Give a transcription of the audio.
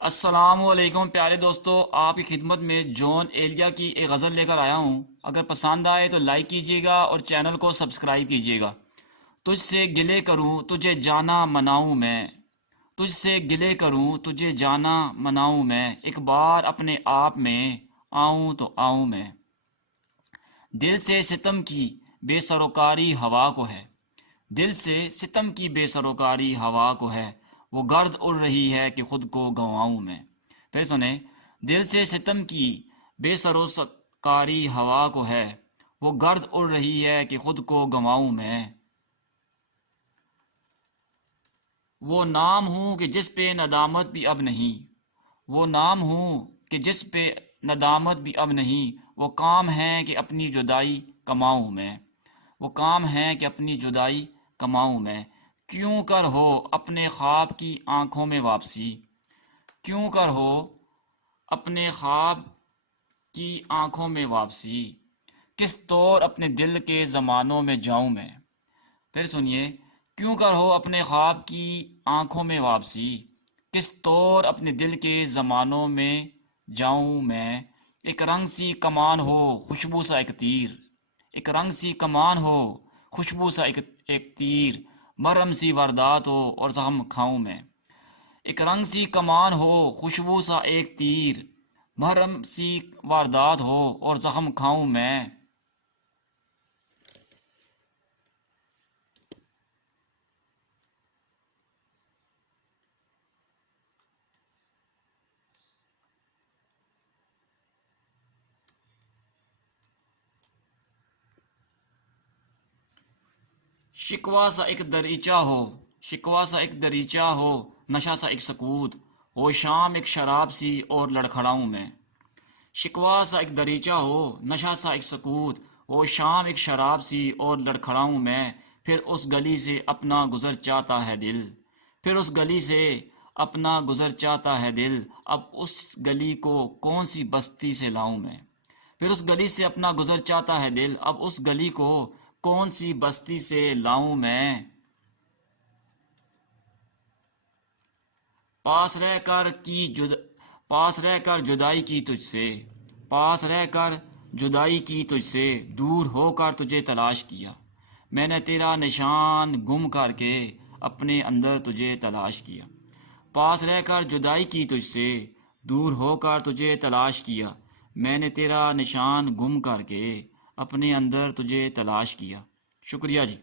السلام علیکم پیارے دوستو، آپ کی خدمت میں جون ایلیا کی ایک غزل لے کر آیا ہوں۔ اگر پسند آئے تو لائک کیجیے گا اور چینل کو سبسکرائب کیجیے گا۔ تجھ سے گلے کروں تجھے جانا مناؤں میں، تجھ سے گلے کروں تجھے جانا مناؤں میں، ایک بار اپنے آپ میں آؤں تو آؤں میں۔ دل سے ستم کی بے سروکاری ہوا کو ہے، دل سے ستم کی بے سروکاری ہوا کو ہے، وہ گرد اڑ رہی ہے کہ خود کو گنواؤں میں۔ پھر سنیں، دل سے ستم کی بے سروکاری ہوا کو ہے، وہ گرد اڑ رہی ہے کہ خود کو گنواؤں میں۔ وہ نام ہوں کہ جس پہ ندامت بھی اب نہیں، وہ نام ہوں کہ جس پہ ندامت بھی اب نہیں، وہ کام ہے کہ اپنی جدائی کماؤں میں، وہ کام ہے کہ اپنی جدائی کماؤں میں۔ کیوں کر ہو اپنے خواب کی آنکھوں میں واپسی، کیوں کر ہو اپنے خواب کی آنکھوں میں واپسی، کس طور اپنے دل کے زمانوں میں جاؤں میں۔ پھر سنیے، کیوں کر ہو اپنے خواب کی آنکھوں میں واپسی، کس طور اپنے دل کے زمانوں میں جاؤں میں۔ ایک رنگ سی کمان ہو خوشبو سا ایک تیر، ایک رنگ سی کمان ہو خوشبو سا ایک تیر، مرہم سی واردات ہو اور زخم کھاؤں میں۔ ایک رنگ سی کمان ہو خوشبو سا ایک تیر، مرہم سی واردات ہو اور زخم کھاؤں میں۔ شکوہ سا ایک دریچہ ہو، شکوہ سا ایک دریچہ ہو، نشہ سا ایک سکوت ہو، شام ایک شراب سی اور لڑکھڑاؤں میں۔ شکوہ سا ایک دریچہ ہو، نشہ سا ایک سکوت ہو، شام ایک شراب سی اور لڑکھڑاؤں میں۔ پھر اس گلی سے اپنا گزر چاہتا ہے دل، پھر اس گلی سے اپنا گزر چاہتا ہے دل، اب اس گلی کو کون سی بستی سے لاؤں میں۔ پھر اس گلی سے اپنا گزر چاہتا ہے دل، اب اس گلی کو کون سی بستی سے لاؤں میں۔ پاس رہ کر جدائی کی تجھ سے، پاس رہ کر جدائی کی تجھ سے، دور ہو کر تجھے تلاش کیا، میں نے تیرا نشان گم کر کے اپنے اندر تجھے تلاش کیا۔ پاس رہ کر جدائی کی تجھ سے، دور ہو کر تجھے تلاش کیا، میں نے تیرا نشان گم کر کے اپنے اندر تجھے تلاش کیا۔ شکریہ جی۔